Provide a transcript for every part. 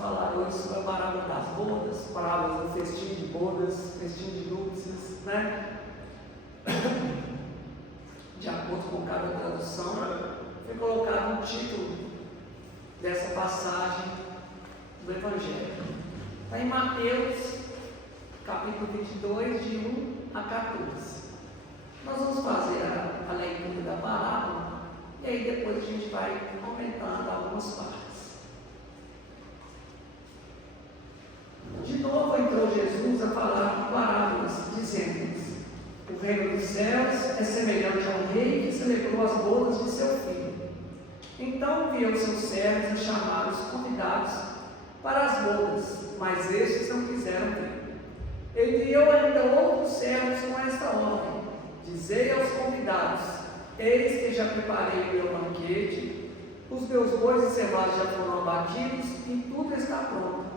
falar hoje sobre a parábola das bodas, parábola do festim de bodas, festim de núpcias, né? De acordo com cada tradução, foi colocado um título dessa passagem do Evangelho. Está em Mateus, capítulo 22, de 1 a 14. Nós vamos fazer a leitura da parábola e aí depois a gente vai comentando algumas partes. De novo entrou Jesus a falar com parábolas, dizendo-lhes: o reino dos céus é semelhante a um rei que celebrou as bodas de seu filho. Então enviou seus servos a chamar os convidados para as bodas, mas estes não quiseram vir. Enviou ainda outros servos com esta ordem: dizei aos convidados: eis que já preparei o meu banquete, os meus bois e cevados já foram abatidos e tudo está pronto.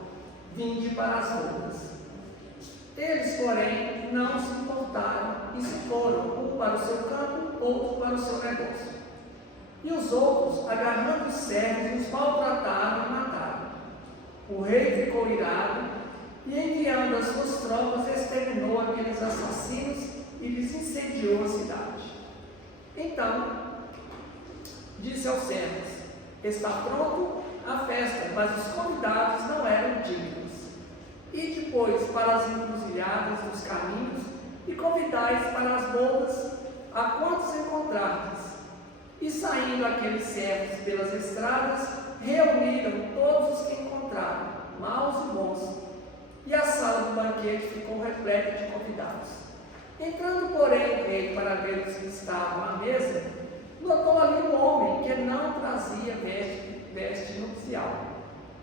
Vinde para as bodas. Eles, porém, não se importaram e se foram, um para o seu campo, outro para o seu negócio. E os outros, agarrando os servos, os maltrataram e mataram. O rei ficou irado e, enviando as suas tropas, exterminou aqueles assassinos e lhes incendiou a cidade. Então, disse aos servos: está pronto a festa, mas os convidados não eram dignos. E depois para as encruzilhadas dos caminhos e convidais para as bodas a quantos encontrardes. E saindo aqueles servos pelas estradas, reuniram todos os que encontraram, maus e bons, e a sala do banquete ficou repleta de convidados. Entrando, porém, o rei para ver os que estavam à mesa, notou ali um homem que não trazia veste nupcial,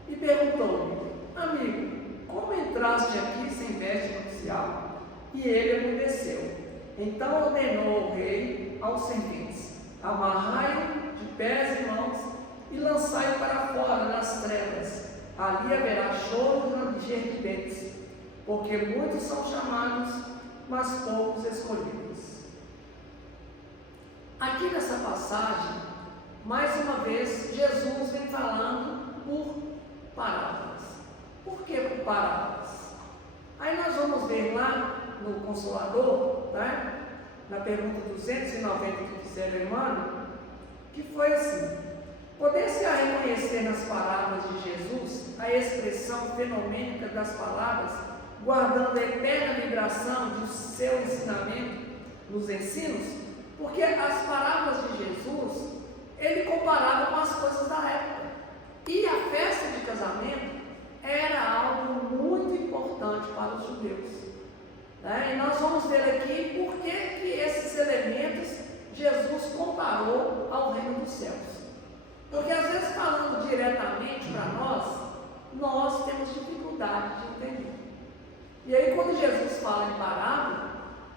e perguntou-lhe: amigo, como entraste aqui sem veste nupcial? E ele emudeceu. Então ordenou o rei aos serventes: amarrai-o de pés e mãos e lançai-o para fora nas trevas. Ali haverá choro e ranger de dentes, porque muitos são chamados, mas poucos escolhidos. Aqui nessa passagem, mais uma vez, Jesus vem falando por parábolas. Por que por parábolas? Aí nós vamos ver lá no Consolador, né, na pergunta 290 que fizeram Emmanuel, que foi assim: poder-se reconhecer nas parábolas de Jesus a expressão fenomênica das palavras, guardando a eterna vibração de seu ensinamento nos ensinos? Porque as parábolas de Jesus, ele comparava com as coisas da época. E a festa de casamento era algo muito importante para os judeus. E nós vamos ver aqui por que esses elementos Jesus comparou ao reino dos céus. Porque às vezes, falando diretamente para nós temos dificuldade de entender. E aí, quando Jesus fala em parábola,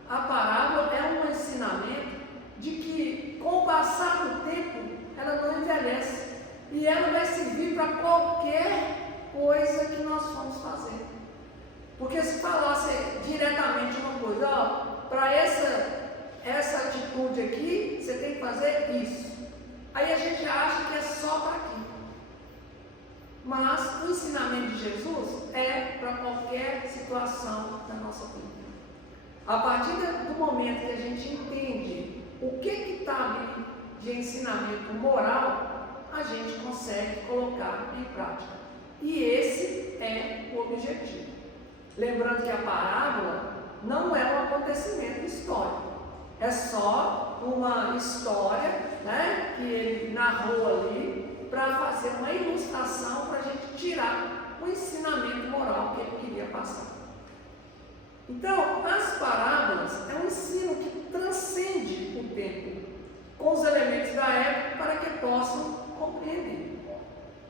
a parábola é um ensinamento de que, com o passar do tempo, ela não envelhece. E ela vai servir para qualquer coisa que nós vamos fazer. Porque se falasse diretamente uma coisa, para essa atitude aqui, você tem que fazer isso. Aí a gente acha que é só para aqui. Mas o ensinamento de Jesus é para qualquer situação da nossa vida. A partir do momento que a gente entende o que está ali de ensinamento moral, a gente consegue colocar em prática. E esse é o objetivo. Lembrando que a parábola não é um acontecimento histórico. É só uma história, né, que ele narrou ali para fazer uma ilustração para a gente tirar o ensinamento moral que ele queria passar. Então, as parábolas é um ensino que transcende o tempo, com os elementos da época para que possam compreender.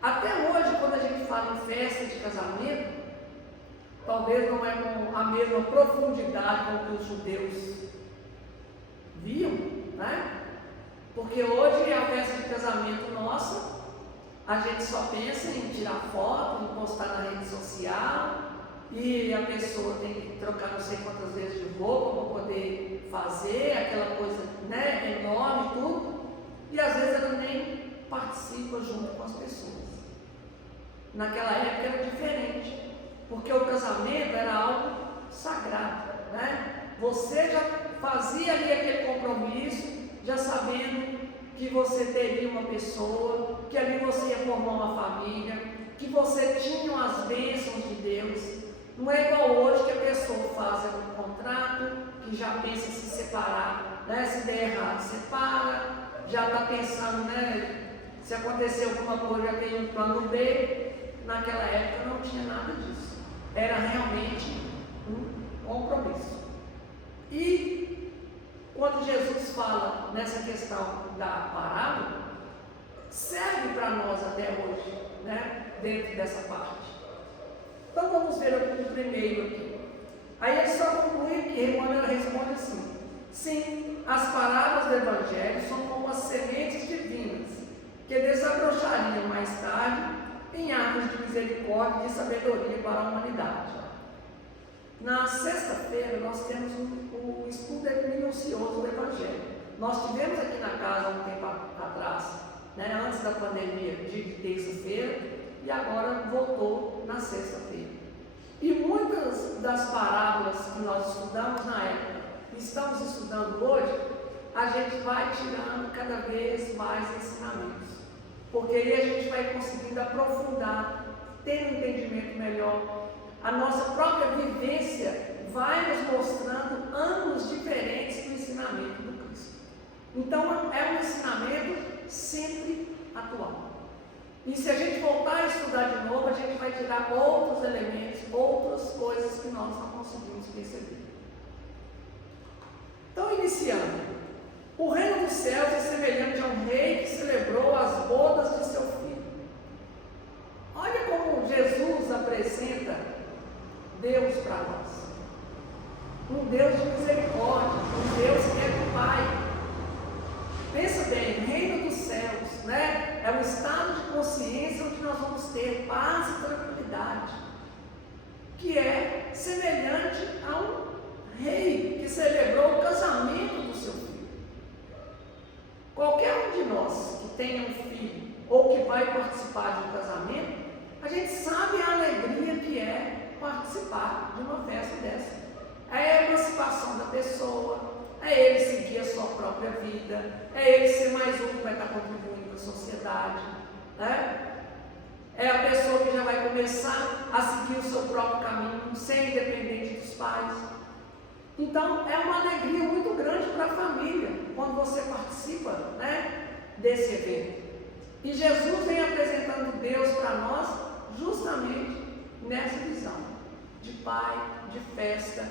Até hoje, quando a gente fala em festa de casamento, talvez não é com a mesma profundidade com que os judeus viam, né? Porque hoje a festa de casamento nossa, a gente só pensa em tirar foto, em postar na rede social, e a pessoa tem que trocar não sei quantas vezes de roupa para poder fazer aquela coisa, né, enorme e tudo, e às vezes ela nem participa junto com as pessoas. Naquela época era fazia ali aquele compromisso, já sabendo que você teria uma pessoa, que ali você ia formar uma família, que você tinha as bênçãos de Deus. Não é igual hoje que a pessoa faz um contrato, que já pensa em se separar, né? Se der errado, separa, já está pensando, né? Se acontecer alguma coisa, já tem um plano B. Naquela época não tinha nada disso. Era realmente um compromisso. E quando Jesus fala nessa questão da parábola, serve para nós até hoje, né? Dentro dessa parte. Então vamos ver o primeiro aqui. Aí ele só conclui que quando ele responde assim: sim, as parábolas do Evangelho são como as sementes divinas, que desabrochariam mais tarde em árvores de misericórdia e de sabedoria para a humanidade. Na sexta-feira nós temos um estudo minucioso do Evangelho. Nós tivemos aqui na casa um tempo atrás, né, antes da pandemia, dia de terça-feira, e agora voltou na sexta-feira. E muitas das parábolas que nós estudamos na época e estamos estudando hoje, a gente vai tirando cada vez mais ensinamentos. Porque aí a gente vai conseguindo aprofundar, ter um entendimento melhor. A nossa própria vivência vai nos mostrando ângulos diferentes do ensinamento do Cristo. Então é um ensinamento sempre atual. E se a gente voltar a estudar de novo, a gente vai tirar outros elementos, outras coisas que nós não conseguimos perceber. Então, iniciando. O reino dos céus é semelhante a um rei que celebrou as bodas de seu filho. Olha como Jesus apresenta Deus para nós. Um Deus de misericórdia, um Deus que é do Pai. Pensa bem, o reino dos céus, né? É um estado de consciência onde nós vamos ter paz e tranquilidade, que é semelhante a um rei que celebrou o casamento do seu filho. Qualquer um de nós que tenha um filho ou que vai participar de um casamento, a gente sabe a alegria que é participar de uma festa dessa. É a emancipação da pessoa, é ele seguir a sua própria vida, é ele ser mais um que vai estar contribuindo para a sociedade, né? É a pessoa que já vai começar a seguir o seu próprio caminho, ser independente dos pais. Então, é uma alegria muito grande para a família, quando você participa, né, desse evento. E Jesus vem apresentando Deus para nós, justamente nessa visão, de pai, de festa,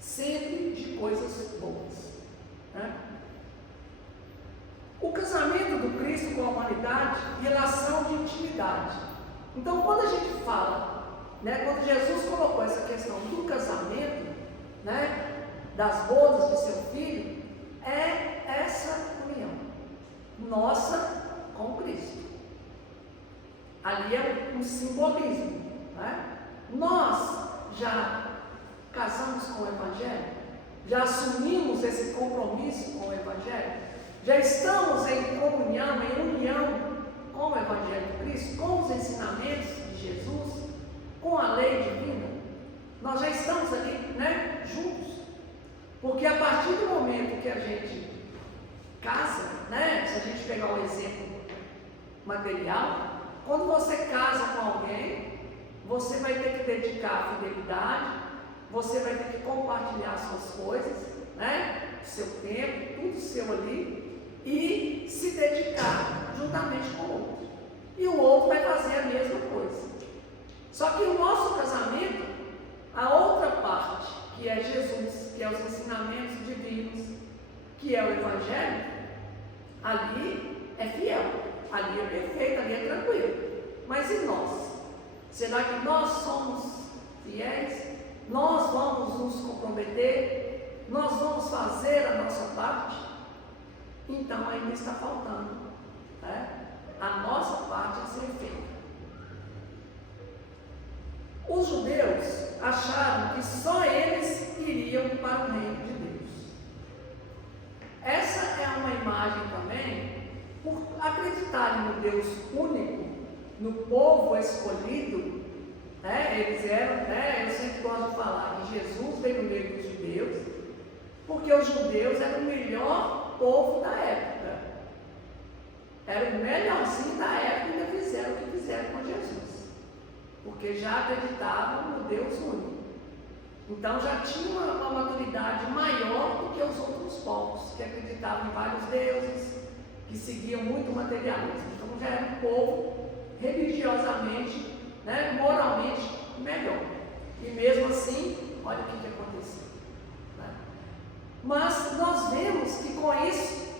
sempre de coisas boas, né? O casamento do Cristo com a humanidade, relação de intimidade. Então, quando a gente fala, né, quando Jesus colocou essa questão do casamento, né, das bodas de seu filho, é essa união nossa com Cristo. Ali é um simbolismo, né? Nós já casamos com o Evangelho, já assumimos esse compromisso com o Evangelho, já estamos em comunhão, em união com o Evangelho de Cristo, com os ensinamentos de Jesus, com a lei divina. Nós já estamos ali, né, juntos. Porque a partir do momento que a gente casa, né, se a gente pegar um exemplo material, quando você casa com alguém, você vai ter que dedicar a fidelidade, você vai ter que compartilhar suas coisas, né, seu tempo, tudo seu ali, e se dedicar juntamente com o outro. E o outro vai fazer a mesma coisa. Só que o nosso casamento, a outra parte, que é Jesus, que é os ensinamentos divinos, que é o Evangelho, ali é fiel, ali é perfeito, ali é tranquilo. Mas e nós? Será que nós somos fiéis? Nós vamos nos comprometer? Nós vamos fazer a nossa parte? Então ainda está faltando, né, a nossa parte a ser feita. Os judeus acharam que só eles iriam para o reino de Deus. Essa é uma imagem também, por acreditarem no Deus único, no povo escolhido, né? Eles eram, né, eu sempre gosto de falar que Jesus veio no meio dos judeus, Porque os judeus eram o melhor povo da época. Era o melhorzinho da época e ainda fizeram o que fizeram com Jesus. Porque já acreditavam no Deus único. Então já tinha uma maturidade maior do que os outros povos, que acreditavam em vários deuses, que seguiam muito o materialismo. Então já era um povo religiosamente, moralmente melhor. E mesmo assim, olha o que aconteceu. Mas nós vemos que com isso,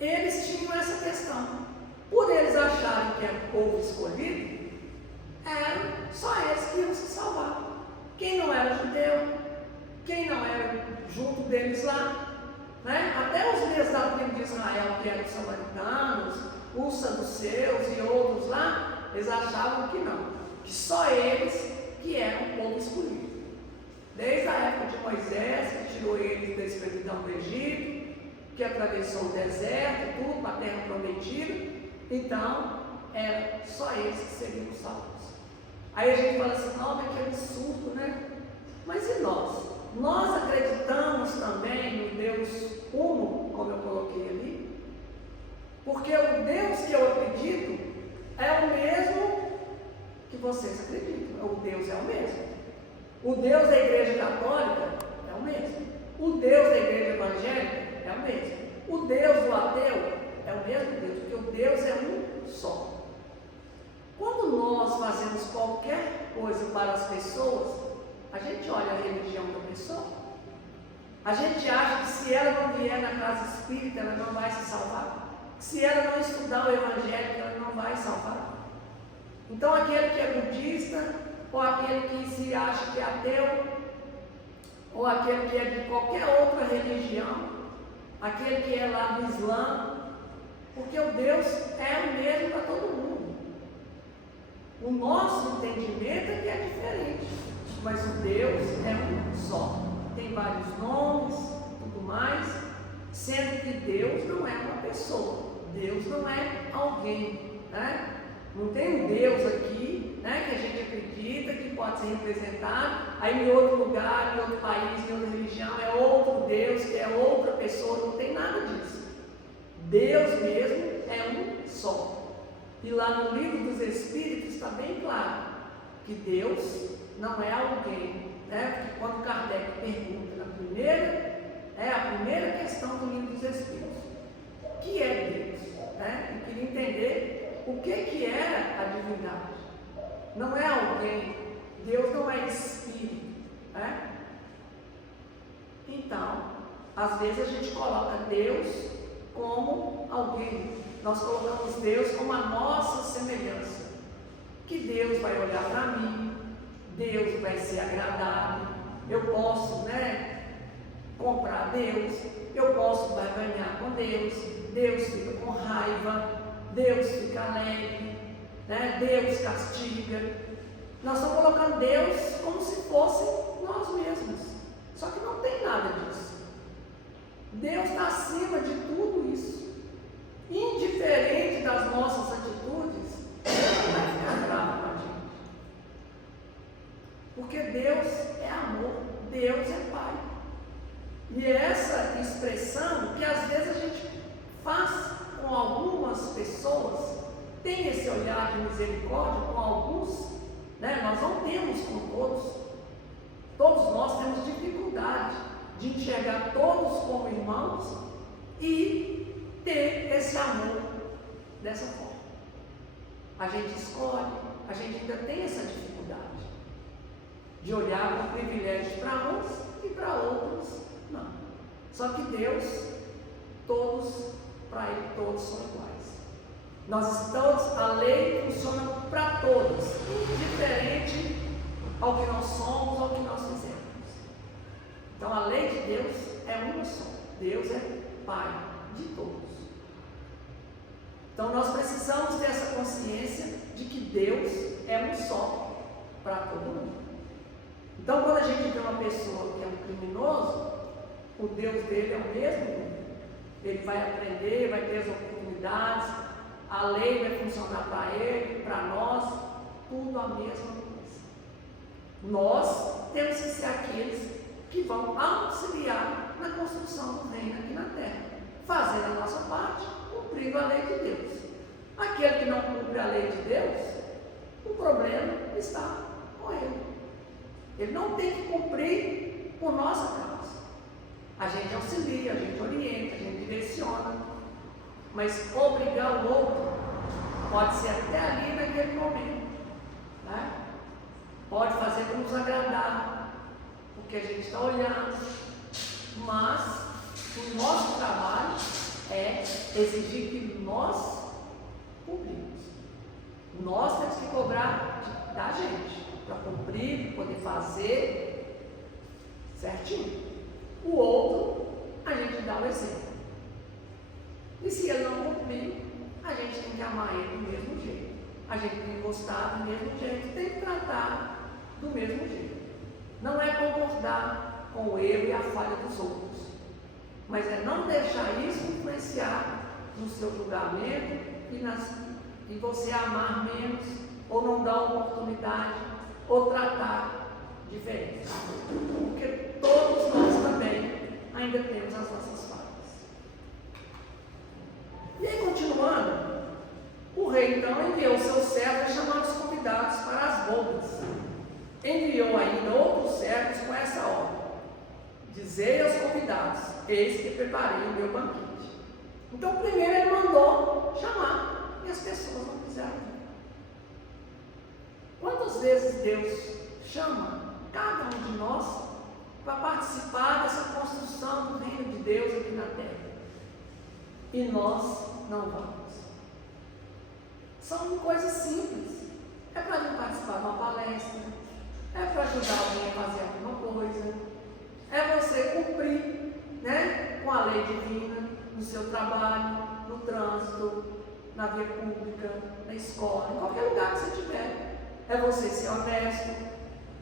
eles tinham essa questão. Por eles acharem que era o povo escolhido, eram só eles que iam se salvar. Quem não era judeu, quem não era junto deles lá, até os mesmos da tribo de Israel, que eram os samaritanos, os saduceus e outros lá, eles achavam que não, que só eles que eram o povo escolhido. Desde a época de Moisés, que tirou eles da escravidão do Egito, que atravessou o deserto, tudo para a terra prometida, então era só eles que seriam salvos. Aí a gente fala assim, não, mas que absurdo, né? Mas e nós? Nós acreditamos também no Deus uno, como eu coloquei ali, porque o Deus que eu acredito é o mesmo que vocês acreditam. O Deus é o mesmo. O Deus da Igreja Católica é o mesmo. O Deus da Igreja Evangélica é o mesmo. O Deus do ateu é o mesmo Deus, porque o Deus é um só. Quando nós fazemos qualquer coisa para as pessoas, a gente olha a religião da pessoa. A gente acha que se ela não vier na casa espírita, ela não vai se salvar. Se ela não estudar o Evangelho, ela não vai salvar. Então aquele que é budista, ou aquele que se acha que é ateu, ou aquele que é de qualquer outra religião, aquele que é lá do Islã, porque o Deus é o mesmo para todo mundo. O nosso entendimento é que é diferente, mas o Deus é um só. Tem vários nomes, tudo mais, sendo que Deus não é uma pessoa, Deus não é alguém, Não tem um Deus aqui, que a gente acredita que pode ser representado, aí em outro lugar, em outro país, em outra religião, é outro Deus, que é outra pessoa, não tem nada disso. Deus mesmo é um só. E lá no livro dos Espíritos está bem claro que Deus não é alguém, Porque quando Kardec pergunta a primeira questão do livro dos Espíritos, o que é Deus? Eu queria entender o que era a divindade. Não é alguém, Deus não é espírito, Então, às vezes a gente coloca Deus como alguém. Nós colocamos Deus como a nossa semelhança. Que Deus vai olhar para mim, Deus vai ser agradado, eu posso, comprar Deus, eu posso barganhar com Deus, Deus fica com raiva, Deus fica alegre, Deus castiga. Nós estamos colocando Deus como se fosse nós mesmos, só que não tem nada disso. Deus está acima de tudo isso. Indiferente das nossas atitudes, Deus vai ficar bravo com a gente. Porque Deus é amor, Deus é Pai. E é essa expressão que às vezes a gente faz com algumas pessoas, tem esse olhar de misericórdia com alguns, nós não temos com todos. Todos nós temos dificuldade de enxergar todos como irmãos e ter esse amor dessa forma. A gente escolhe, a gente ainda tem essa dificuldade de olhar com privilégios para uns e para outros não. Só que Deus, para Ele todos são iguais. Nós todos, a lei funciona para todos, indiferente ao que nós somos, ao que nós fizemos. Então a lei de Deus é uma só. Deus é Pai de todos. Então nós precisamos ter essa consciência de que Deus é um só para todo mundo. Então quando a gente vê uma pessoa que é um criminoso, o Deus dele é o mesmo. Ele vai aprender, vai ter as oportunidades, a lei vai funcionar para ele, para nós, tudo a mesma coisa. Nós temos que ser aqueles que que vão auxiliar na construção do reino aqui na terra, fazendo a nossa parte, cumprindo a lei de Deus. Aquele que não cumpre a lei de Deus, o problema está com ele. Ele não tem que cumprir por nossa causa. A gente auxilia, a gente orienta, a gente direciona, mas obrigar o outro pode ser até ali naquele momento, né? Pode fazer para nos agradar, porque a gente está olhando, mas o nosso trabalho é exigir que nós cumprimos. Nós temos que cobrar da gente, para cumprir, para poder fazer certinho. O outro, a gente dá o exemplo. E se ele não cumprir, a gente tem que amar ele do mesmo jeito. A gente tem que gostar do mesmo jeito, tem que tratar do mesmo jeito. Não é concordar com o erro e a falha dos outros, mas é não deixar isso influenciar no seu julgamento e você amar menos, ou não dar oportunidade, ou tratar diferente. Porque todos nós também ainda temos as nossas falhas. E aí, continuando, o rei então enviou seus servos chamando os convidados para as bodas. Enviou ainda outros servos com essa ordem: dizei aos convidados, eis que preparei o meu banquete. Então primeiro ele mandou chamar, e as pessoas não quiseram vir. Quantas vezes Deus chama cada um de nós para participar dessa construção do reino de Deus aqui na terra, e nós não vamos? São coisas simples. É para vir participar de uma palestra, é para ajudar alguém a fazer alguma coisa, é você cumprir, né, com a lei divina no seu trabalho, no trânsito, na via pública, na escola, em qualquer lugar que você estiver. É você ser honesto,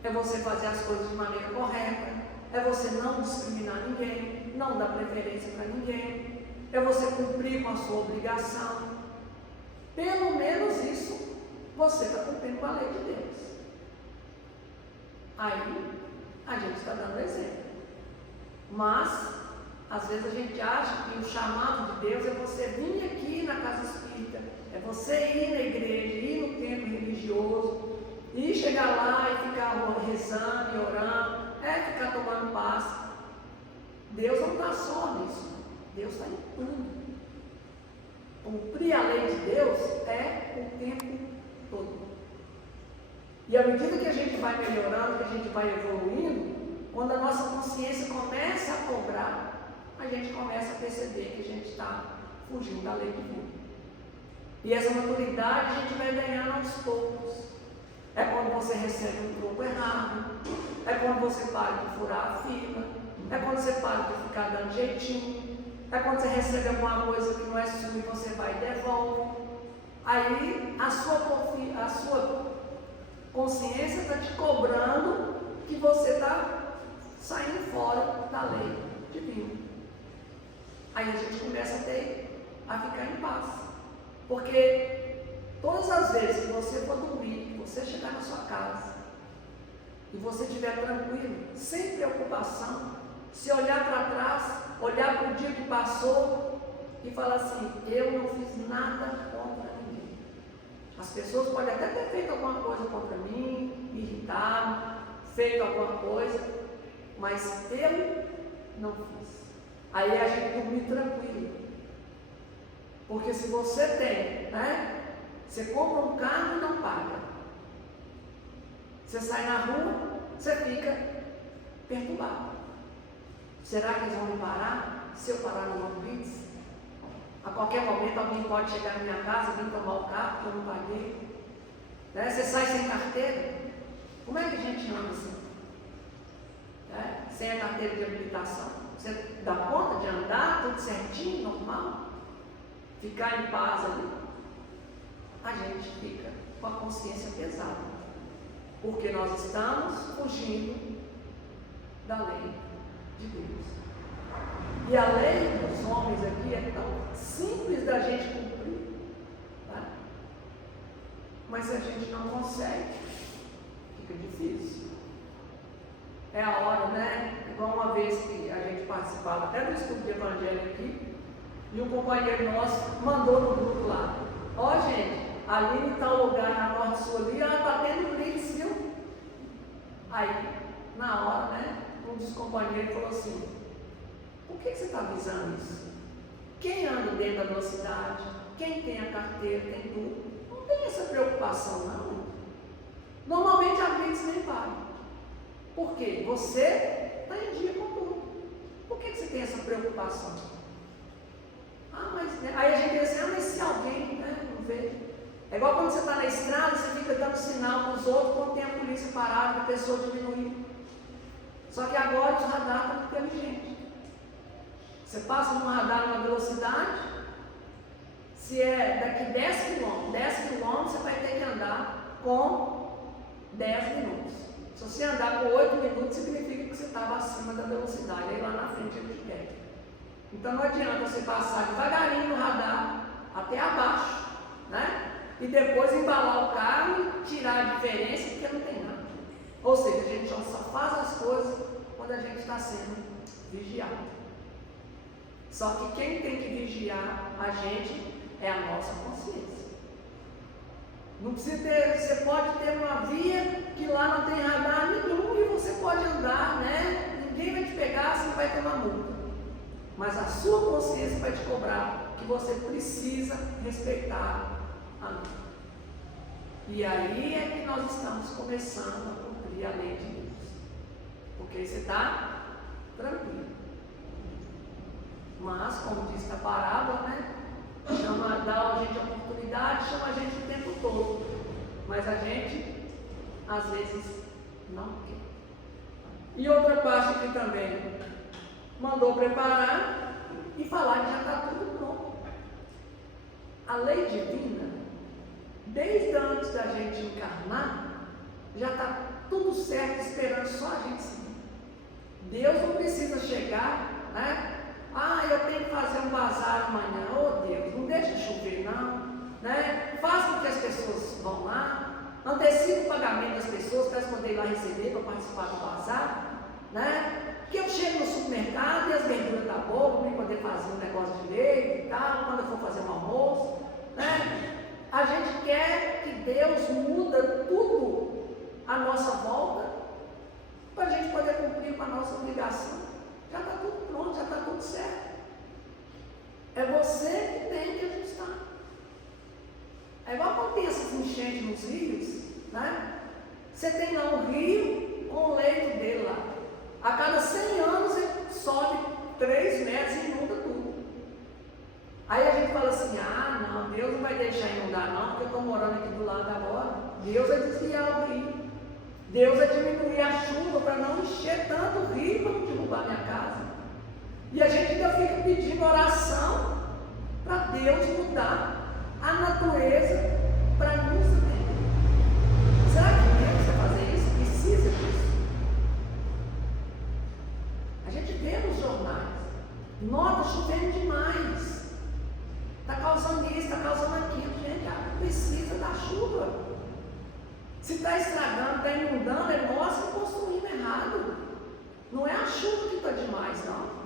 é você fazer as coisas de maneira correta, é você não discriminar ninguém, não dar preferência para ninguém, é você cumprir com a sua obrigação. Pelo menos isso você está cumprindo com a lei de Deus. Aí a gente está dando exemplo. Mas às vezes a gente acha que o chamado de Deus é você vir aqui na casa espírita, é você ir na igreja, ir no templo religioso, e chegar lá e ficar rezando e orando, ficar tomando passe. Deus não está só nisso, Deus está em tudo. Cumprir a lei de Deus é o tempo todo. E à medida que a gente vai melhorando, que a gente vai evoluindo, quando a nossa consciência começa a cobrar, a gente começa a perceber que a gente está fugindo da lei divina. E essa maturidade a gente vai ganhando aos poucos. É quando você recebe um troco errado, é quando você para de furar a fila, é quando você para de ficar dando jeitinho, é quando você recebe alguma coisa que não é sua e você vai e devolve. Aí a sua consciência está te cobrando que você está saindo fora da lei divina. Aí a gente começa a ficar em paz. Porque todas as vezes que você for dormir, que você chegar na sua casa e você estiver tranquilo, sem preocupação, se olhar para trás, olhar para o dia que passou e falar assim: eu não fiz nada contra ninguém. As pessoas podem até ter feito alguma coisa contra mim, me irritado, feito alguma coisa, mas eu não fiz. Aí a gente dormir tranquilo. Porque se você tem, né? Você compra um carro e não paga. Você sai na rua, você fica perturbado. Será que eles vão me parar? Se eu parar no Long Beach? A qualquer momento alguém pode chegar na minha casa e vir tomar o carro que eu não paguei. Né? Você sai sem carteira. Como é que a gente anda assim? Né? Sem a carteira de habilitação. Você dá conta de andar tudo certinho, normal? Ficar em paz ali? A gente fica com a consciência pesada. Porque nós estamos fugindo da lei de Deus. E a lei dos homens aqui é tão simples da gente cumprir, tá? Mas se a gente não consegue, fica difícil. É a hora, né? Igual participava até do estudo de evangelho aqui, e o companheiro nosso mandou no grupo lá: ó, gente, ali em tal lugar na Norte Sul ali, ela está tendo blitz, viu? Aí, na hora, né, um dos companheiros falou assim: por que você está avisando isso? Quem anda dentro da velocidade, quem tem a carteira, tem tudo, não tem essa preocupação, não. Normalmente a blitz nem para. Por quê? Você está em dia com tudo. Por que você tem essa preocupação? Ah, mas né? Aí a gente pensa, ah, mas se alguém, né, não vê. É igual quando você está na estrada, você fica dando sinal para os outros, quando tem a polícia parada, a pessoa diminuiu. Só que agora os radares estão inteligentes. Você passa num radar numa velocidade, se é daqui 10 km, você vai ter que andar com 10 minutos. Se você andar com 8 minutos, significa que você estava acima da velocidade, aí lá na frente ele te pega. Então não adianta você passar devagarinho no radar até abaixo, né? E depois embalar o carro e tirar a diferença, porque não tem nada. Ou seja, a gente só faz as coisas quando a gente está sendo vigiado. Só que quem tem que vigiar a gente é a nossa consciência. Não precisa ter, você pode ter uma via que lá não tem radar nenhum e você pode andar, né? Ninguém vai te pegar, você não vai tomar multa. Mas a sua consciência vai te cobrar que você precisa respeitar a lei. E aí é que nós estamos começando a cumprir a lei de Deus. Porque você está tranquilo. Mas, como diz a parábola, né? Dá a gente a oportunidade, chama a gente o tempo todo. Mas a gente, às vezes, não quer. E outra parte aqui também, mandou preparar e falar que já está tudo pronto. A lei divina, desde antes da gente encarnar, já está tudo certo, esperando só a gente seguir. Deus não precisa chegar, né? Ah, eu tenho que fazer um bazar amanhã. Oh Deus, não deixa chover não, né? Faça com que as pessoas vão lá, antecipe o pagamento das pessoas para elas poderem ir lá receber, para participar do bazar, né? Que eu chego no supermercado e as verduras estão boas, para poder fazer um negócio direito e tal, quando eu for fazer um almoço, né? A gente quer que Deus muda tudo à nossa volta, para a gente poder cumprir com a nossa obrigação. Já está tudo pronto, já está tudo certo. É você que tem que ajustar. É igual quando tem essas enchentes nos rios, né? Você tem lá um rio com o leito dele lá. A cada 100 anos ele sobe 3 metros e inunda tudo. Aí a gente fala assim, ah não, Deus não vai deixar inundar não, porque eu estou morando aqui do lado agora. Deus vai desviar o rio. Deus vai diminuir a chuva para não encher tanto o rio para não derrubar minha casa. E a gente ainda fica pedindo oração para Deus mudar a natureza para nos atender. Será que Deus vai fazer isso? Precisa disso. A gente vê nos jornais, nota chovendo demais. Está causando isso, está causando aquilo. Gente, precisa da chuva. Se está estragando, está inundando, é nós que construímos errado. Não é a chuva que está demais, não.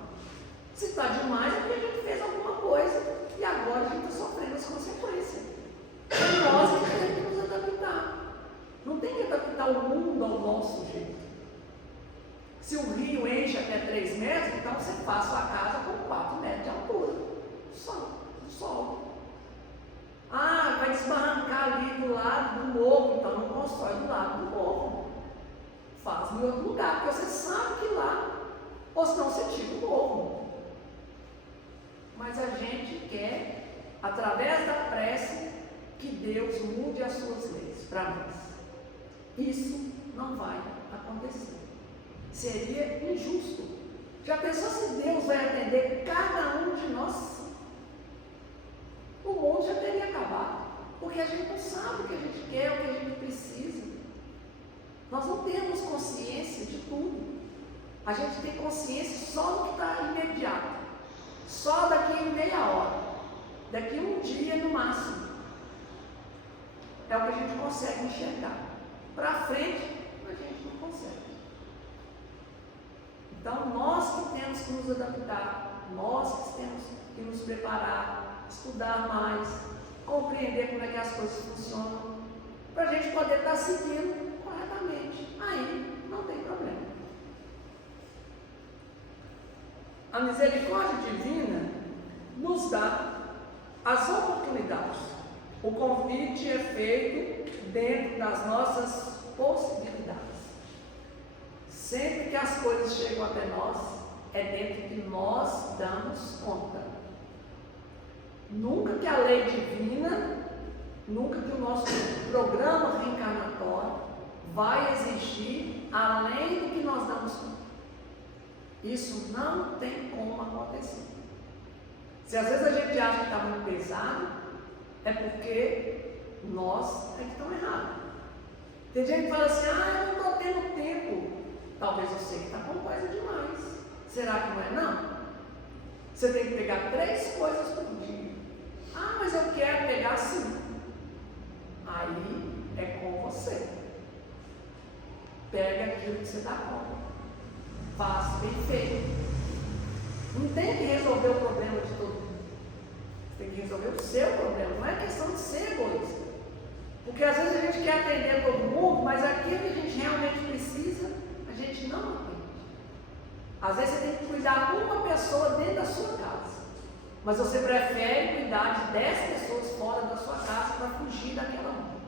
Se está demais é porque a gente fez alguma coisa e agora a gente está sofrendo as consequências. É nós que temos que nos adaptar. Não tem que adaptar o mundo ao nosso jeito. Se o rio enche até 3 metros, então você faz sua casa com 4 metros de altura. Do sol. Ah, vai desbarrancar ali do lado do morro, então não constrói do lado do morro. Faz em outro lugar, porque você sabe que lá, ou senão você tira o morro. Mas a gente quer, através da prece, que Deus mude as suas leis para nós. Isso não vai acontecer. Seria injusto. Já pensou se Deus vai atender cada um de nós? O mundo já teria acabado, porque a gente não sabe o que a gente quer, o que a gente precisa. Nós não temos consciência de tudo. A gente tem consciência só do que está imediato, só daqui em meia hora, daqui um dia no máximo. É o que a gente consegue enxergar. Para frente, a gente não consegue. Então, nós que temos que nos adaptar, nós que temos que nos preparar, estudar mais, compreender como é que as coisas funcionam, para a gente poder estar seguindo corretamente. Aí não tem problema. A misericórdia divina nos dá as oportunidades. O convite é feito dentro das nossas possibilidades. Sempre que as coisas chegam até nós, é dentro que nós damos conta. Nunca que a lei divina, nunca que o nosso programa reencarnatório vai existir além do que nós damos conta. Isso não tem como acontecer. Se às vezes a gente acha que está muito pesado, é porque nós é que estamos errados. Tem gente que fala assim, eu não estou tendo tempo. Talvez você que está com coisa demais. Será que não é não? Você tem que pegar 3 coisas por dia. Mas eu quero pegar 5. Aí é com você. Pega aquilo que você dá conta. Faça bem feito. Não tem que resolver o problema de todo mundo. Você tem que resolver o seu problema. Não é questão de ser egoísta. Porque às vezes a gente quer atender todo mundo, mas aquilo que a gente realmente precisa, a gente não atende. Às vezes você tem que cuidar de uma pessoa dentro da sua casa, mas você prefere cuidar de 10 pessoas fora da sua casa para fugir daquela uma.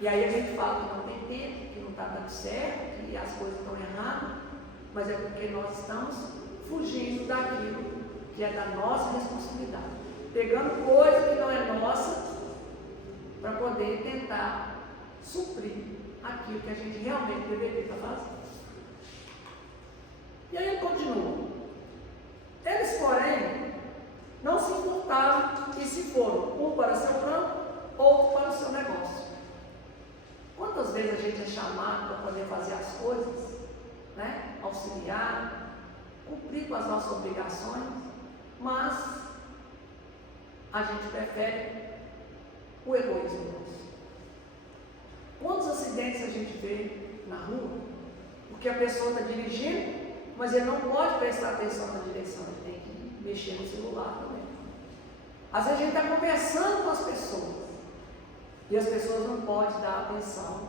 E aí a gente fala que não tem tempo, que não está dando certo, que as coisas estão erradas, mas é porque nós estamos fugindo daquilo que é da nossa responsabilidade, pegando coisa que não é nossa para poder tentar suprir aquilo que a gente realmente deveria estar fazendo. E aí ele continua. Eles, porém, não se importavam e se foram, um para seu campo, outro para o seu negócio. Quantas vezes a gente é chamado para poder fazer as coisas, né? Auxiliar, cumprir com as nossas obrigações, mas a gente prefere o egoísmo nosso. Quantos acidentes a gente vê na rua? Porque a pessoa está dirigindo, mas ele não pode prestar atenção na direção, ele tem que mexer no celular também. Às vezes a gente está conversando com as pessoas e as pessoas não podem dar atenção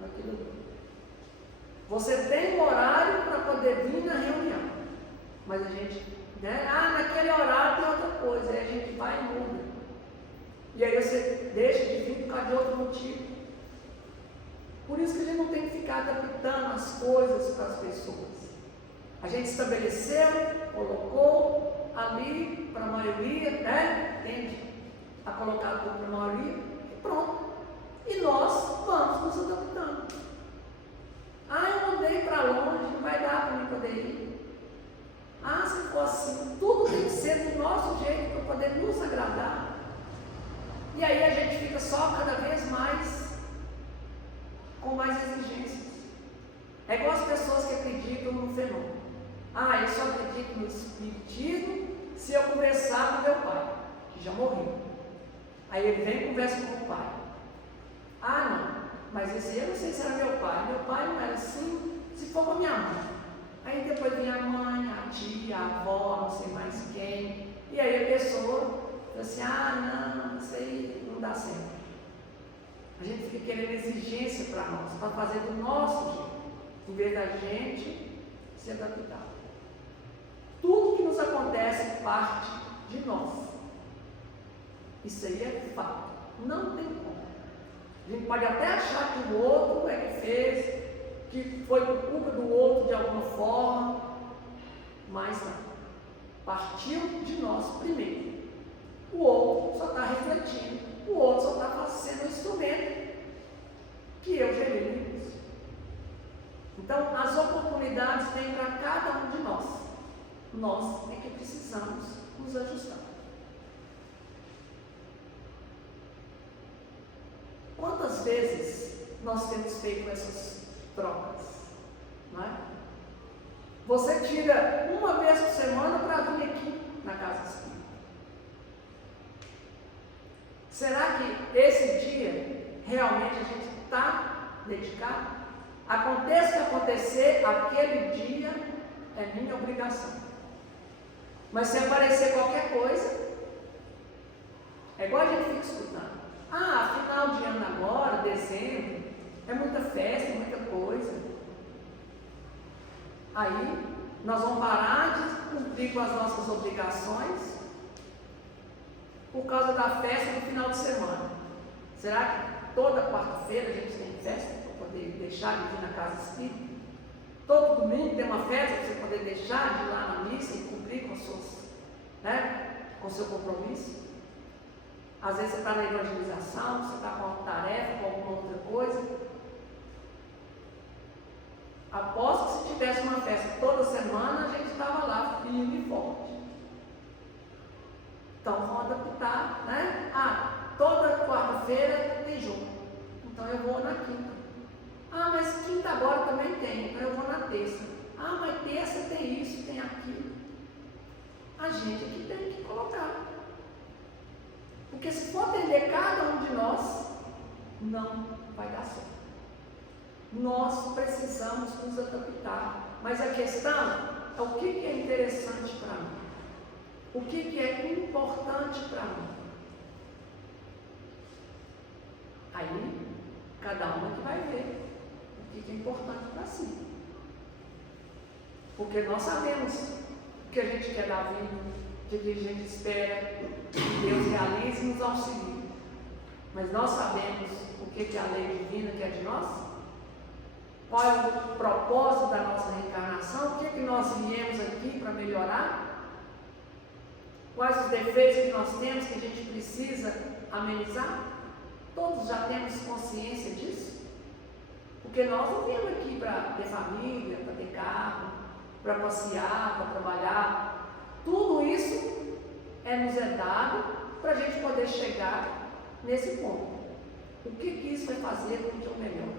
naquilo ali. Você tem um horário para poder vir na reunião, mas a gente, naquele horário tem outra coisa, aí a gente vai e muda. E aí você deixa de vir por causa de outro motivo. Por isso que a gente não tem que ficar adaptando as coisas para as pessoas. A gente estabeleceu, colocou ali para a maioria, tende a colocar tudo para a maioria e pronto. E nós vamos nos adaptando. Eu mudei para longe, não vai dar para mim poder ir. Se for assim, tudo tem que ser do nosso jeito para poder nos agradar. E aí a gente fica só cada vez mais com mais exigências. É igual as pessoas que acreditam no fenômeno. Eu só acredito no espiritismo se eu conversar com meu pai, que já morreu. Aí ele vem e conversa com o pai. Não, mas esse eu não sei se era meu pai. Meu pai não era assim, se for com a minha mãe. Aí depois vem a mãe, a tia, a avó, não sei mais quem. E aí a pessoa fala assim, não, isso aí não dá certo. A gente fica querendo exigência para nós, para fazer do nosso jeito, em vez da gente se adaptar. Tudo que nos acontece parte de nós. Isso aí é fato. Não tem como. A gente pode até achar que o outro é que fez, que foi por culpa do outro de alguma forma, mas não. Partiu de nós primeiro. O outro só está refletindo. O outro só está sendo um instrumento que eu gerei isso. Então, as oportunidades vêm para cada um de nós. Nós é que precisamos nos ajustar. Quantas vezes nós temos feito essas trocas? Não é? Você tira uma vez por semana para vir aqui na casa espírita. Será que esse dia realmente a gente está dedicado? Aconteça o que acontecer, aquele dia é minha obrigação. Mas se aparecer qualquer coisa, é igual a gente fica escutando. Final de ano agora, dezembro, é muita festa, muita coisa. Aí, nós vamos parar de cumprir com as nossas obrigações por causa da festa no final de semana. Será que toda quarta-feira a gente tem festa para poder deixar de vir na casa espírita? Todo domingo tem uma festa para você poder deixar de ir lá na missa e cumprir com com o seu compromisso? Às vezes você está na evangelização, você está com uma tarefa, com alguma outra coisa. Aposto que se tivesse uma festa toda semana, a gente estava lá firme e forte. Então vamos adaptar, né? Toda quarta-feira tem jogo, então eu vou na quinta. Mas quinta agora também tem, então eu vou na terça. Mas terça tem isso, tem aquilo. A gente aqui tem que colocar. Porque se for atender cada um de nós, não vai dar certo. Nós precisamos nos adaptar. Mas a questão é o que é interessante para mim. O que é importante para mim. Aí, cada um é que vai ver o que é importante para si. Porque nós sabemos o que a gente quer da vida, o que a gente espera que Deus realize e nos auxilie. Mas nós sabemos o que é a lei divina que é de nós? Qual é o propósito da nossa reencarnação? O que nós viemos aqui para melhorar? Quais os defeitos que nós temos que a gente precisa amenizar? Todos já temos consciência disso? Porque nós não viemos aqui para ter família, para ter carro, para passear, para trabalhar. Tudo isso nos é dado para a gente poder chegar nesse ponto. O que isso vai fazer com o teu melhor?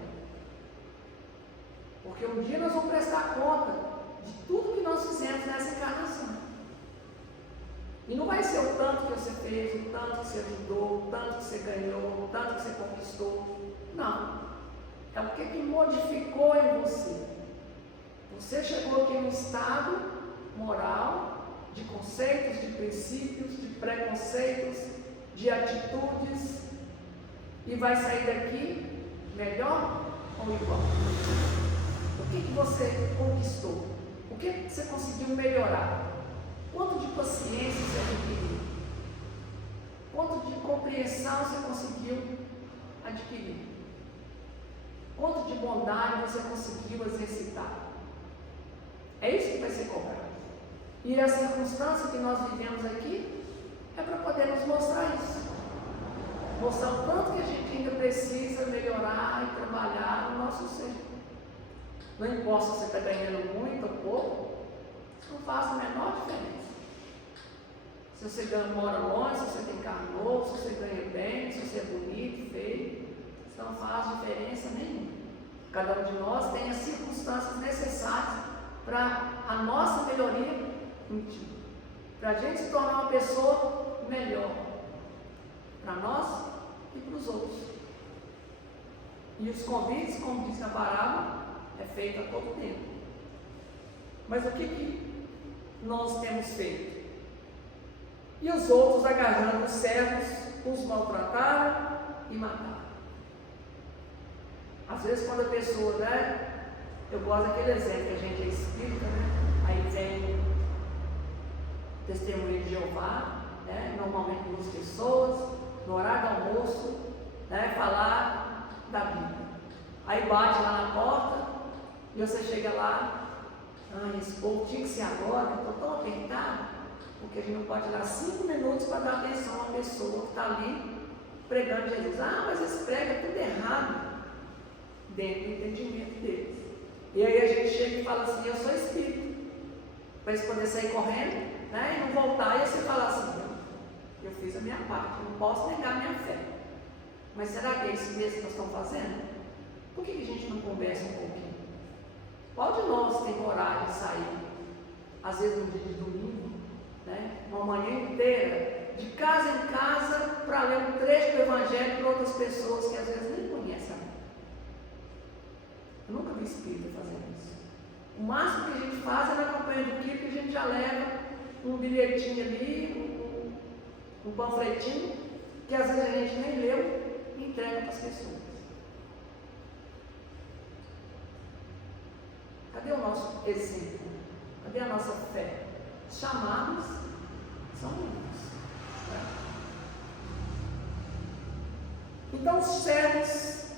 Porque um dia nós vamos prestar conta de tudo que nós fizemos nessa encarnação. E não vai ser o tanto que você fez, o tanto que você ajudou, o tanto que você ganhou, o tanto que você conquistou. Não. É o que modificou em você. Você chegou aqui no estado moral, de conceitos, de princípios, de preconceitos, de atitudes, e vai sair daqui melhor ou igual? O que você conquistou? O que você conseguiu melhorar? Quanto de paciência você adquiriu? Quanto de compreensão você conseguiu adquirir? Quanto de bondade você conseguiu exercitar? É isso que vai ser cobrado. E a circunstância que nós vivemos aqui é para poder nos mostrar isso. Mostrar o tanto que a gente ainda precisa melhorar e trabalhar no nosso ser. Não importa se você está ganhando muito ou pouco, isso não faz a menor diferença. Se você mora longe, se você tem carro novo, se você ganha bem, se você é bonito, feio, isso não faz diferença nenhuma. Cada um de nós tem as circunstâncias necessárias para a nossa melhoria íntima, para a gente se tornar uma pessoa melhor, para nós e para os outros. E os convites, como diz na parábola, é feito a todo tempo. Mas o que nós temos feito? E os outros, agarrando os servos, os maltrataram e mataram. Às vezes, quando a pessoa, eu gosto daquele exemplo que a gente é espírita, aí vem testemunho de Jeová, normalmente 2 pessoas, no horário do almoço, falar da Bíblia. Aí bate lá na porta e você chega lá, esse povo tinha que ser agora, eu estou tão apertado, porque a gente não pode dar 5 minutos para dar atenção a uma pessoa que está ali pregando Jesus. Mas esse prega tudo errado dentro do entendimento deles. E aí a gente chega e fala assim, eu sou espírita, para eles poderem sair correndo, e não voltar, e você fala assim, eu fiz a minha parte, eu não posso negar a minha fé. Mas será que é isso mesmo que nós estamos fazendo? Por que a gente não conversa um pouquinho? Qual de nós tem coragem de sair, às vezes no dia de domingo, uma manhã inteira, de casa em casa, para ler um trecho do Evangelho para outras pessoas que às vezes nem conhecem a Bíblia? Eu nunca vi espírita fazendo isso. O máximo que a gente faz é na campanha do Kiko, que a gente já leva um bilhetinho ali, um panfletinho, que às vezes a gente nem leu e entrega para as pessoas. Cadê o nosso exemplo? Cadê a nossa fé? Os chamados são muitos. Né? Então, os servos,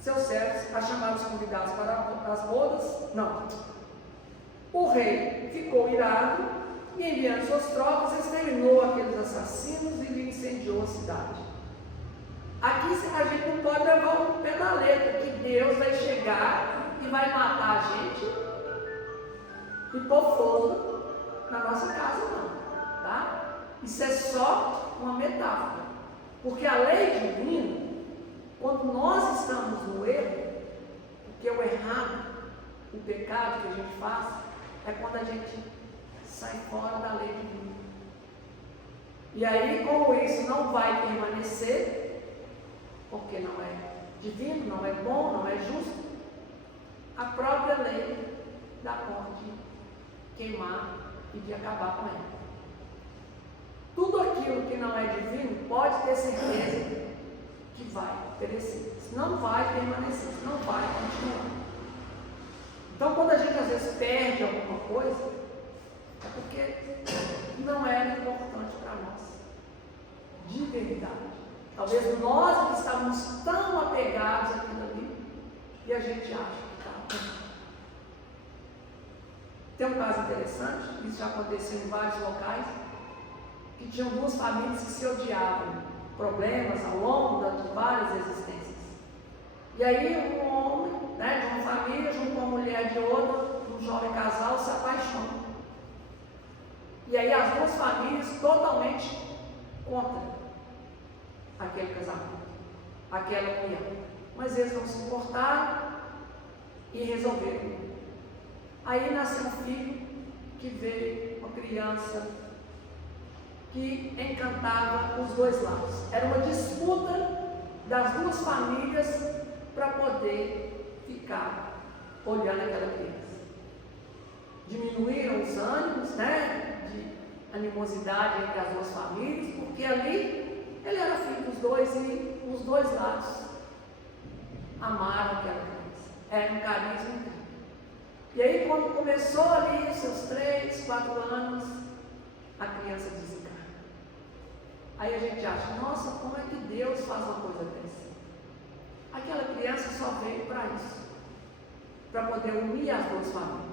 seus servos, a chamaram os convidados para as bodas? Não. O rei ficou irado e, enviando suas tropas, exterminou aqueles assassinos e lhe incendiou a cidade. Aqui a gente não pode levar o pé da letra, que Deus vai chegar e vai matar a gente e pôr fogo na nossa casa, não. Tá? Isso é só uma metáfora. Porque a lei divina, quando nós estamos no erro, porque o errado, o pecado que a gente faz, é quando a gente sai fora da lei divina. E aí, como isso não vai permanecer, porque não é divino, não é bom, não é justo, a própria lei dá conta de queimar e de acabar com ela. Tudo aquilo que não é divino, pode ter certeza que vai perecer, não vai permanecer, não vai continuar. Então, quando a gente às vezes perde alguma coisa, é porque não era importante para nós, de verdade. Talvez nós que estávamos tão apegados àquilo ali, e a gente acha que está. Tem um caso interessante, isso já aconteceu em vários locais, que tinham duas famílias que se odiavam, problemas ao longo de várias existências. E aí um homem, né, de uma família, junto com uma mulher de outra, um jovem casal, se apaixonam. E aí as duas famílias totalmente contra aquele casamento, aquela união. Mas eles não se importaram e resolveram. Aí nasceu um filho que veio, uma criança que encantava os dois lados. Era uma disputa das duas famílias para poder ficar olhando aquela criança. Diminuíram os ânimos, né, de animosidade entre as duas famílias, porque ali ele era filho dos dois e os dois lados amaram aquela criança. Era um carisma incrível. E aí, quando começou ali os seus 3, 4 anos, a criança desencarna. Aí a gente acha, nossa, como é que Deus faz uma coisa dessa? Aquela criança só veio para isso, para poder unir as duas famílias.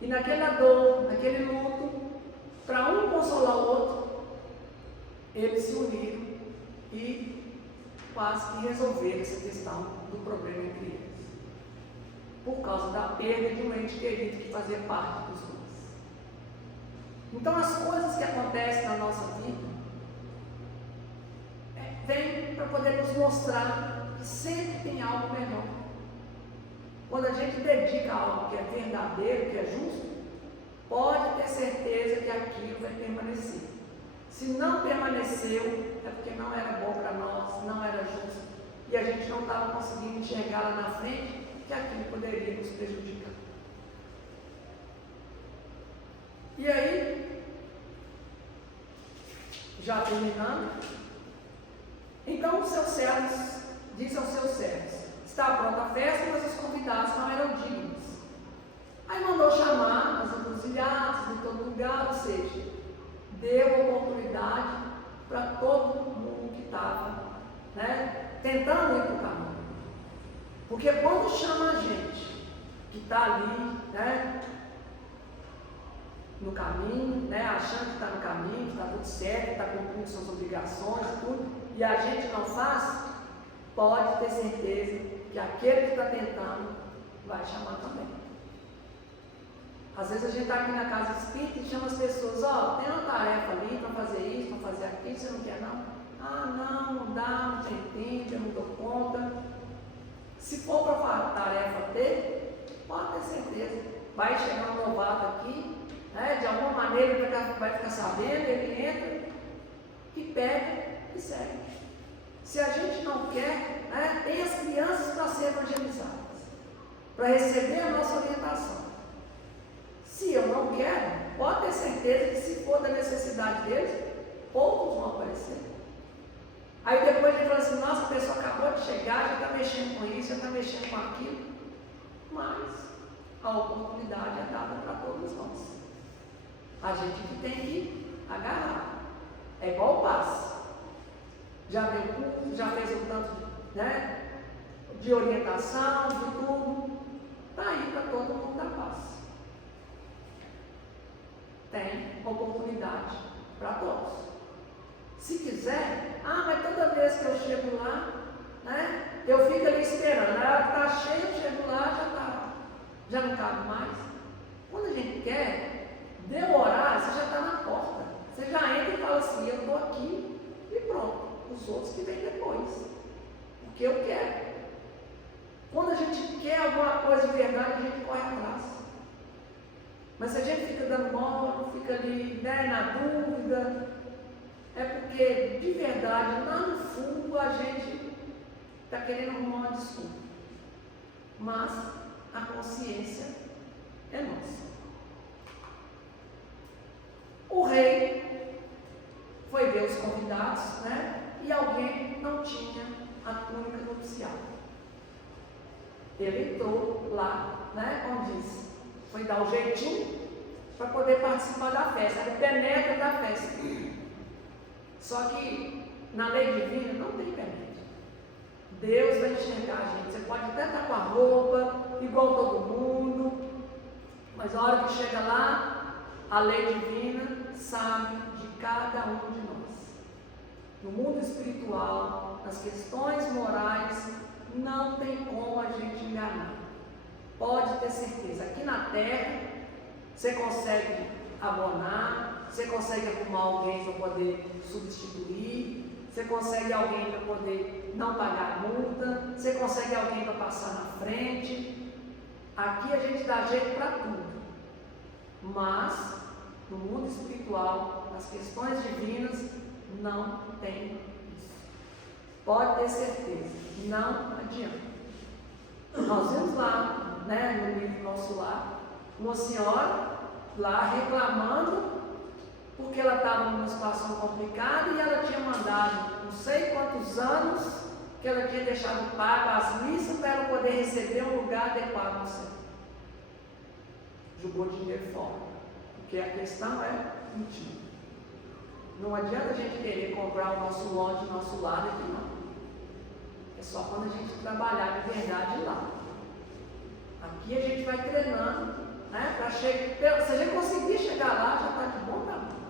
E naquela dor, naquele luto, para um consolar o outro, eles se uniram e quase que resolveram essa questão do problema entre eles, por causa da perda de um ente querido que fazia parte dos dois. Então, as coisas que acontecem na nossa vida vêm para poder nos mostrar que sempre tem algo melhor. Quando a gente dedica a algo que é verdadeiro, que é justo, pode ter certeza que aquilo vai permanecer. Se não permaneceu, é porque não era bom para nós, não era justo, e a gente não estava conseguindo enxergar lá na frente que aquilo poderia nos prejudicar. E aí, já terminando, então os seus servos, diz aos seus servos, está pronta a festa, mas os convidados não eram dignos. Aí mandou chamar as encruzilhadas de todo lugar, ou seja, deu oportunidade para todo mundo que estava, né, tentando ir para o caminho. Porque quando chama a gente que está ali, né, no caminho, né, achando que está no caminho, que está tudo certo, que está cumprindo suas obrigações e tudo, e a gente não faz, pode ter certeza que aquele que está tentando vai chamar também. Às vezes a gente está aqui na casa espírita e chama as pessoas, ó, tem uma tarefa ali para fazer isso, para fazer aquilo, você não quer não? Ah, não dá, não tem tempo, eu não dou conta. Se for para a tarefa ter, pode ter certeza, vai chegar um novato aqui, né, de alguma maneira ele vai ficar sabendo, ele entra e pega e segue. Se a gente não quer, né, tem as crianças para serem evangelizadas, para receber a nossa orientação. mexendo com isso, já está mexendo com aquilo, mas a oportunidade é dada para todos nós. A gente que tem que agarrar. É igual o passe. Já deu curso, já fez um tanto de orientação, de tudo. Está aí para todo mundo dar passe. Tem oportunidade para todos. Se quiser, mas toda vez que eu chego lá, eu fico ali esperando. A hora que está cheio, eu chego lá, já não cabe mais. Quando a gente quer, deu horário, você já está na porta. Você já entra e fala assim, eu estou aqui e pronto. Os outros que vêm depois. Porque eu quero. Quando a gente quer alguma coisa de verdade, a gente corre atrás. Mas se a gente fica dando mole, fica ali na dúvida, é porque de verdade, lá no fundo, a gente está querendo arrumar uma desculpa. Mas a consciência é nossa. O rei foi ver os convidados, e alguém não tinha a túnica nupcial. Ele entrou lá, como diz, foi dar o jeitinho para poder participar da festa, ele penetra da festa. Só que na lei divina não tem penetra. Deus vai enxergar a gente. Você pode até estar com a roupa igual todo mundo, mas a hora que chega lá, a lei divina sabe de cada um de nós. No mundo espiritual, nas questões morais, não tem como a gente enganar. Pode ter certeza. Aqui na terra, você consegue abonar, você consegue arrumar alguém para poder substituir, você consegue alguém para poder não pagar multa, você consegue alguém para passar na frente. Aqui a gente dá jeito para tudo. Mas, no mundo espiritual, nas questões divinas, não tem isso. Pode ter certeza, não adianta. Nós vimos lá, no livro nosso lá, uma senhora lá reclamando porque ela estava numa situação complicada e ela tinha mandado não sei quantos anos que ela tinha deixado pago as missas para ela poder receber um lugar adequado no céu. Jogou dinheiro fora, porque a questão é mentira. Não adianta a gente querer comprar o nosso lote, o nosso lado aqui não. É só quando a gente trabalhar de verdade lá. Aqui a gente vai treinando, para chegar. Se a gente conseguir chegar lá, já está de bom tamanho.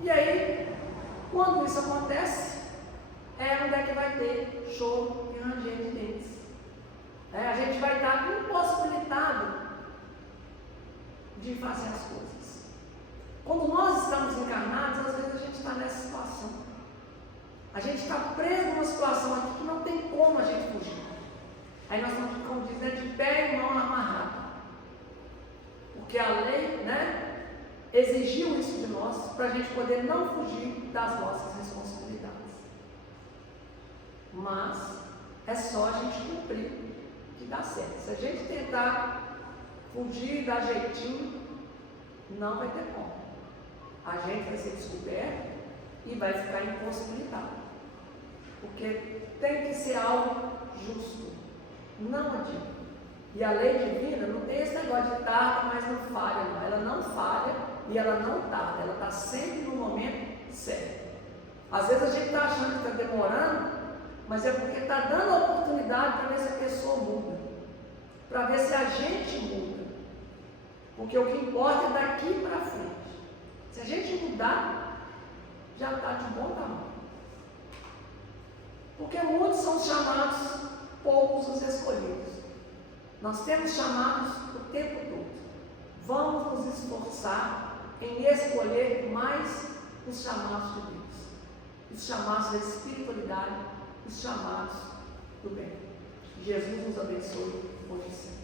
E aí, quando isso acontece, onde é que vai ter choro e ranger de dentes. A gente vai estar impossibilitado de fazer as coisas. Quando nós estamos encarnados, às vezes a gente está nessa situação. A gente está preso numa situação aqui que não tem como a gente fugir. Aí nós estamos, como diz, de pé e mão amarrado. Porque a lei, exigiu isso de nós para a gente poder não fugir das nossas responsabilidades. Mas é só a gente cumprir que dá certo. Se a gente tentar fugir, dar jeitinho, não vai ter como. A gente vai ser descoberto e vai ficar impossibilitado. Porque tem que ser algo justo. Não adianta. E a lei divina não tem esse negócio de tarda, mas não falha, não. Ela não falha e ela não tarda. Ela está sempre no momento certo. Às vezes a gente está achando que está demorando, mas é porque está dando a oportunidade para ver se a pessoa muda. Para ver se a gente muda. Porque o que importa é daqui para frente. Se a gente mudar, já está de bom tamanho. Porque muitos são chamados, poucos os escolhidos. Nós temos chamados o tempo todo. Vamos nos esforçar em escolher mais os chamados de Deus. Os chamados da espiritualidade, os chamados do bem. Jesus nos abençoe hoje e sempre.